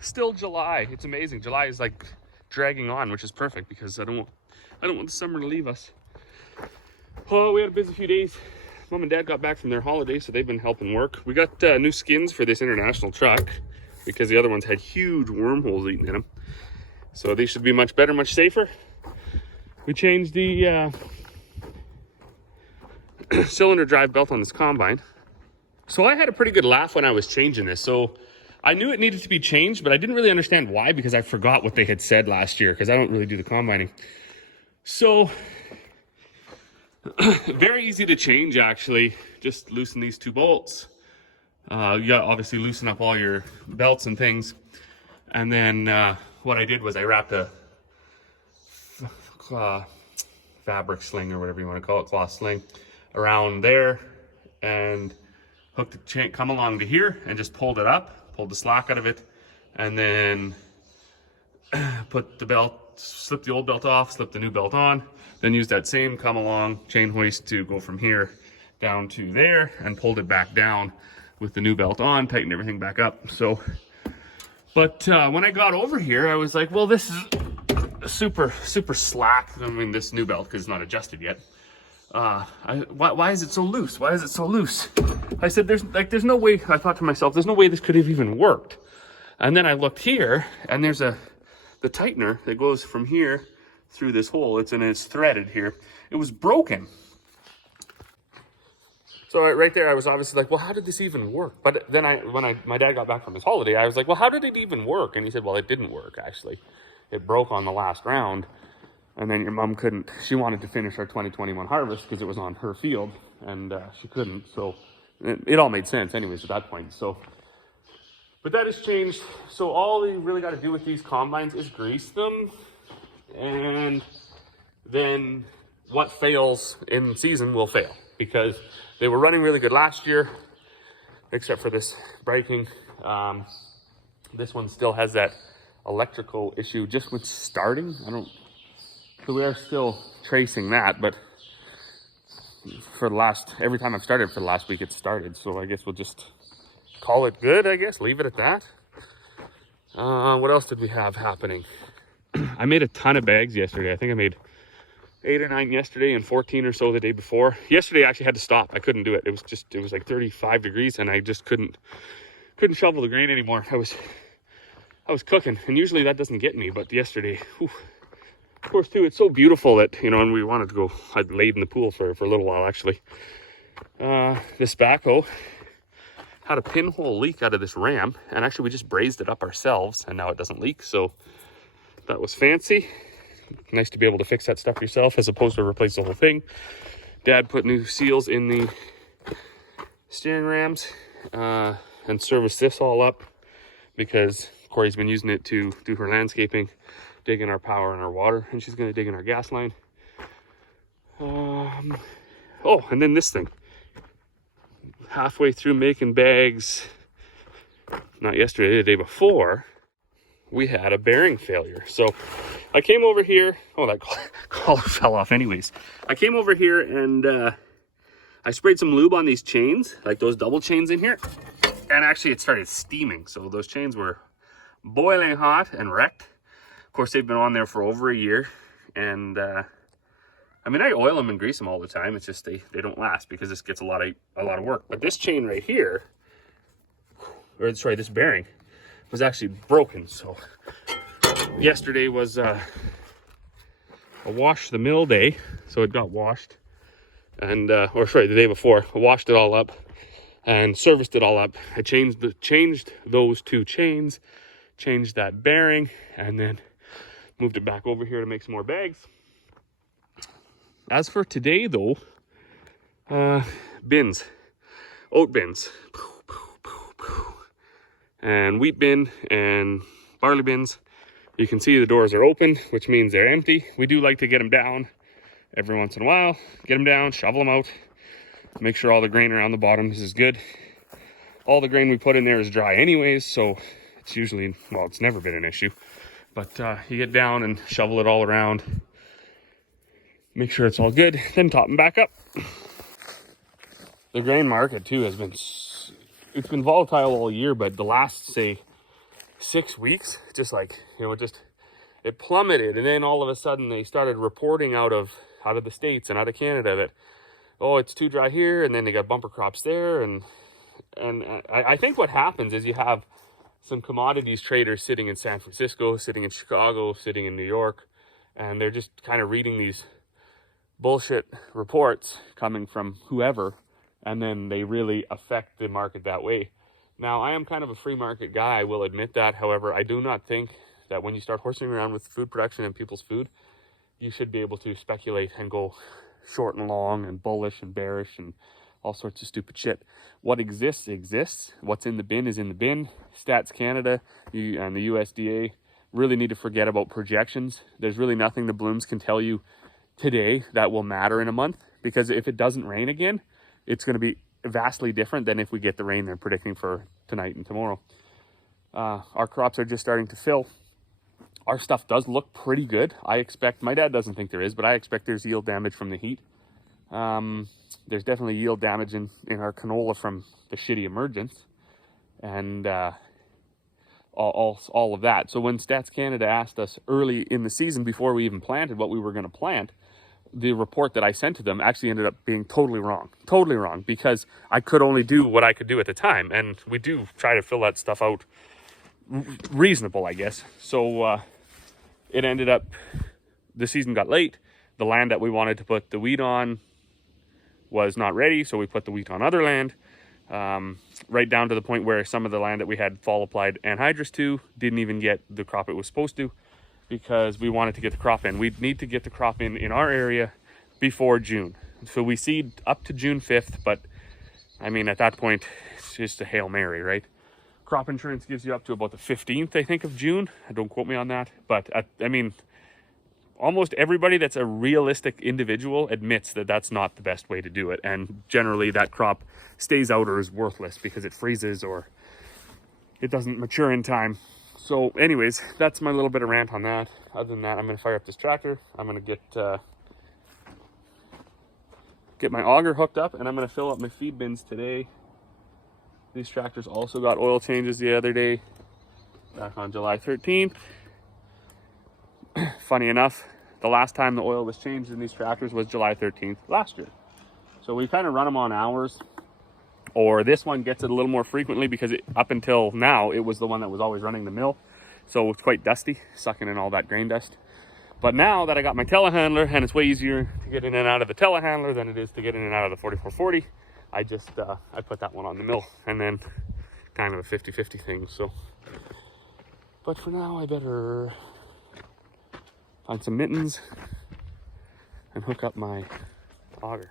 still July. It's amazing. July is like dragging on, which is perfect because I don't want the summer to leave us. Oh, we had a busy few days. Mom and Dad got back from their holiday, so they've been helping work. We got new skins for this international truck because the other ones had huge wormholes eaten in them. So these should be much better, much safer. We changed the cylinder drive belt on this combine. So I had a pretty good laugh when I was changing this. So I knew it needed to be changed, but I didn't really understand why because I forgot what they had said last year because I don't really do the combining. So very easy to change, actually. Just loosen these two bolts. You gotta obviously loosen up all your belts and things. And then what I did was I wrapped a fabric sling or whatever you want to call it, cloth sling, around there and hooked the chain, come along to here and just pulled it up, pulled the slack out of it, and then put the belt, slip the old belt off, slip the new belt on, then use that same come along chain hoist to go from here down to there and pulled it back down with the new belt on, tightened everything back up. So, but when I got over here, I was like, well, this is super slack. I mean, this new belt, because it's not adjusted yet. Why is it so loose? Why is it so loose? I said, there's no way. I thought to myself, there's no way this could have even worked. And then I looked here, and there's the tightener that goes from here through this hole. It's threaded here. It was broken. So right there, I was obviously like, well, how did this even work? But then when my dad got back from his holiday, I was like, well, how did it even work? And he said, well, it didn't work, actually. It broke on the last round. And then your mom couldn't, she wanted to finish our 2021 harvest because it was on her field, and she couldn't. So it all made sense anyways at that point. So, but that has changed. So all you really got to do with these combines is grease them. And then what fails in season will fail because they were running really good last year, except for this braking. This one still has that electrical issue just with starting. So we are still tracing that, but for every time I've started for the last week, it started. So I guess we'll just call it good, I guess, leave it at that. What else did we have happening? I made a ton of bags yesterday. I think I made 8 or 9 yesterday and 14 or so the day before. Yesterday I actually had to stop. I couldn't do it. It was like 35 degrees and I just couldn't shovel the grain anymore. I was cooking, and usually that doesn't get me, but yesterday, whew. Of course too, it's so beautiful that, and we wanted to go, I'd laid in the pool for a little while actually. This backhoe had a pinhole leak out of this ram, and actually we just brazed it up ourselves and now it doesn't leak. So that was fancy. Nice to be able to fix that stuff yourself as opposed to replace the whole thing. Dad put new seals in the steering rams and serviced this all up because Corey's been using it to do her landscaping, dig in our power and our water, and she's going to dig in our gas line. Oh, and then this thing. Halfway through making bags, not yesterday, the day before, we had a bearing failure. So I came over here. Oh, that collar fell off anyways. I came over here and I sprayed some lube on these chains, like those double chains in here. And actually it started steaming. So those chains were boiling hot and wrecked. Of course, they've been on there for over a year. And I mean, I oil them and grease them all the time. It's just they don't last because this gets a lot of work. But this chain right here, or sorry, this bearing was actually broken. So yesterday was a wash the mill day, so it got washed, and or sorry, the day before, I washed it all up and serviced it all up. I changed those two chains, changed that bearing, and then moved it back over here to make some more bags. As for today though, bins, oat bins, and wheat bin and barley bins. You can see the doors are open, which means they're empty. We do like to get them down every once in a while, get them down, shovel them out, make sure all the grain around the bottom is good. All the grain we put in there is dry anyways, so it's usually, well, it's never been an issue. But you get down and shovel it all around, make sure it's all good, then top them back up. The grain market too has been, it's been volatile all year, but the last, say, 6 weeks, just like, you know, just it plummeted. And then all of a sudden they started reporting out of the States and out of Canada that, oh, it's too dry here, and then they got bumper crops there. And I think what happens is you have some commodities traders sitting in San Francisco, sitting in Chicago, sitting in New York, and they're just kind of reading these bullshit reports coming from whoever, and then they really affect the market that way. Now, I am kind of a free market guy, I will admit that. However, I do not think that when you start horsing around with food production and people's food, you should be able to speculate and go short and long and bullish and bearish and all sorts of stupid shit. What exists, exists. What's in the bin is in the bin. Stats Canada and the USDA really need to forget about projections. There's really nothing the blooms can tell you today that will matter in a month, because if it doesn't rain again, it's going to be vastly different than if we get the rain they're predicting for tonight and tomorrow. Our crops are just starting to fill. Our stuff does look pretty good. I expect, my dad doesn't think there is, but I expect there's yield damage from the heat. There's definitely yield damage in our canola from the shitty emergence, and all of that. So when Stats Canada asked us early in the season, before we even planted what we were going to plant, the report that I sent to them actually ended up being totally wrong, because I could only do what I could do at the time, and we do try to fill that stuff out reasonable, I guess. So it ended up, the season got late. The land that we wanted to put the wheat on was not ready, so we put the wheat on other land, right down to the point where some of the land that we had fall applied anhydrous to didn't even get the crop it was supposed to, because we wanted to get the crop in. We'd need to get the crop in our area before June. So we seed up to June 5th, but I mean, at that point, it's just a Hail Mary, right? Crop insurance gives you up to about the 15th, I think, of June. Don't quote me on that. But I mean, almost everybody that's a realistic individual admits that that's not the best way to do it. And generally that crop stays out or is worthless because it freezes or it doesn't mature in time. So anyways, that's my little bit of rant on that. Other than that, I'm going to fire up this tractor. I'm going to get my auger hooked up, and I'm going to fill up my feed bins today. These tractors also got oil changes the other day, back on July 13th. Funny enough, the last time the oil was changed in these tractors was July 13th last year. So we kind of run them on hours, or this one gets it a little more frequently because up until now, it was the one that was always running the mill. So it's quite dusty, sucking in all that grain dust. But now that I got my telehandler, and it's way easier to get in and out of the telehandler than it is to get in and out of the 4440, I just, I put that one on the mill, and then kind of a 50-50 thing, so. But for now, I better find some mittens and hook up my auger.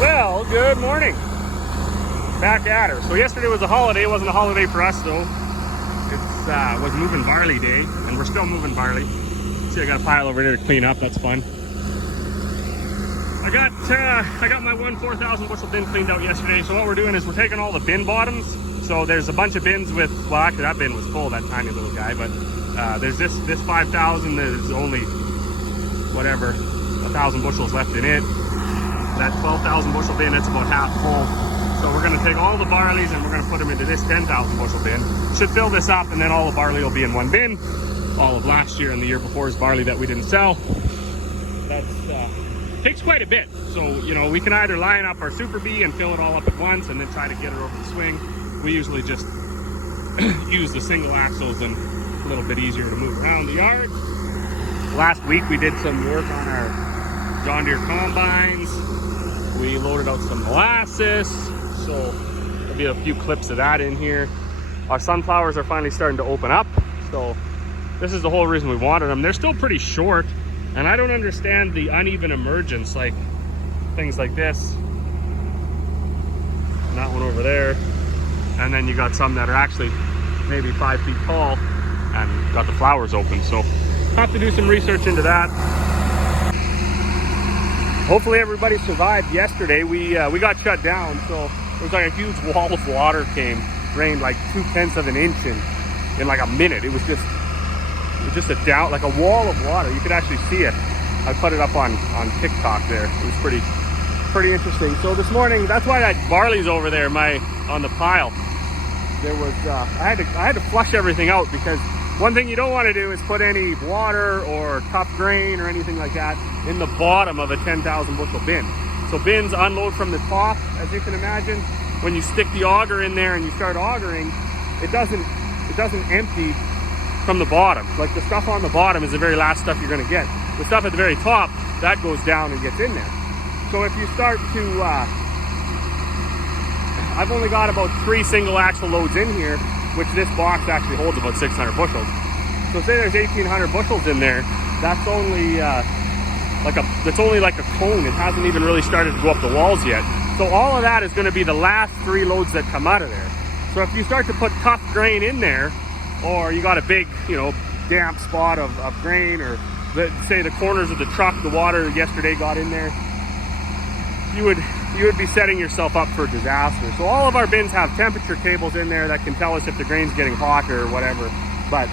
Well, good morning. Back at her. So yesterday was a holiday. It wasn't a holiday for us though. It was moving barley day, and we're still moving barley. See, I got a pile over there to clean up. That's fun. I got my 4,000 bushel bin cleaned out yesterday. So what we're doing is we're taking all the bin bottoms. So there's a bunch of bins with, well, actually that bin was full, that tiny little guy, but there's this 5,000. There's only whatever 1,000 bushels left in it. That 12,000 bushel bin, it's about half full. So we're gonna take all the barleys and we're gonna put them into this 10,000 bushel bin. Should fill this up, and then all the barley will be in one bin. All of last year and the year before's barley that we didn't sell. That takes quite a bit. So, you know, we can either line up our Super Bee and fill it all up at once and then try to get it over the swing. We usually just use the single axles and a little bit easier to move around the yard. Last week we did some work on our John Deere combines. We loaded out some molasses, so there'll be a few clips of that in here. Our sunflowers are finally starting to open up, so this is the whole reason we wanted them. They're still pretty short, and I don't understand the uneven emergence, like things like this. And that one over there. And then you got some that are actually maybe 5 feet tall and got the flowers open. So have to do some research into that. Hopefully everybody survived yesterday. We got shut down, so it was like a huge wall of water rained like 2/10 of an inch in like a minute. It was just like a wall of water. You could actually see it. I put it up on TikTok there. It was pretty interesting. So this morning, that's why that barley's over there on the pile. There was I had to flush everything out, because one thing you don't want to do is put any water or tough grain or anything like that in the bottom of a 10,000 bushel bin. So bins unload from the top, as you can imagine. When you stick the auger in there and you start augering, it doesn't empty from the bottom. Like the stuff on the bottom is the very last stuff you're going to get. The stuff at the very top, that goes down and gets in there. So if you start to, I've only got about 3 single axle loads in here, which this box actually holds about 600 bushels. So say there's 1,800 bushels in there, that's only like a cone. It hasn't even really started to go up the walls yet. So all of that is going to be the last 3 loads that come out of there. So if you start to put tough grain in there, or you got a big, damp spot of grain, or say the corners of the truck, the water yesterday got in there, you would be setting yourself up for disaster. So all of our bins have temperature tables in there that can tell us if the grain's getting hot or whatever. But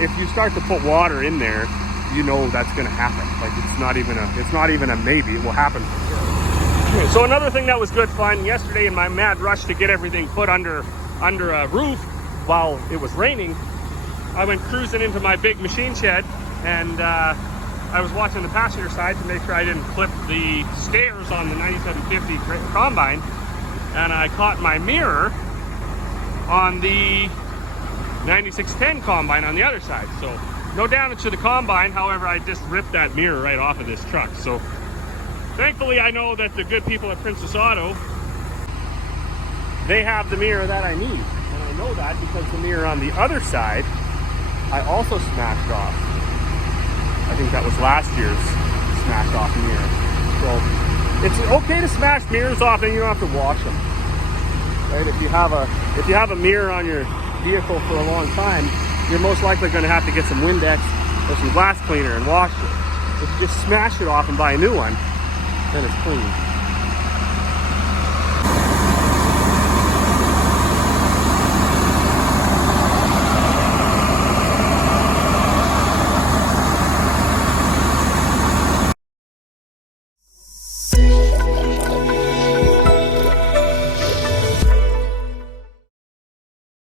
if you start to put water in there, you know that's going to happen. Like it's not even a maybe. It will happen for sure. So another thing that was good fun yesterday, in my mad rush to get everything put under a roof while it was raining, I went cruising into my big machine shed, and I was watching the passenger side to make sure I didn't clip the stairs on the 9750 combine, and I caught my mirror on the 9610 combine on the other side. So no damage to the combine, however I just ripped that mirror right off of this truck. So thankfully I know that the good people at Princess Auto, they have the mirror that I need. And I know that because the mirror on the other side I also smashed off. I think that was last year's smashed off mirror. So it's okay to smash mirrors off and you don't have to wash them. Right? If you have a mirror on your vehicle for a long time, you're most likely going to have to get some Windex or some glass cleaner and wash it. If you just smash it off and buy a new one, then it's clean.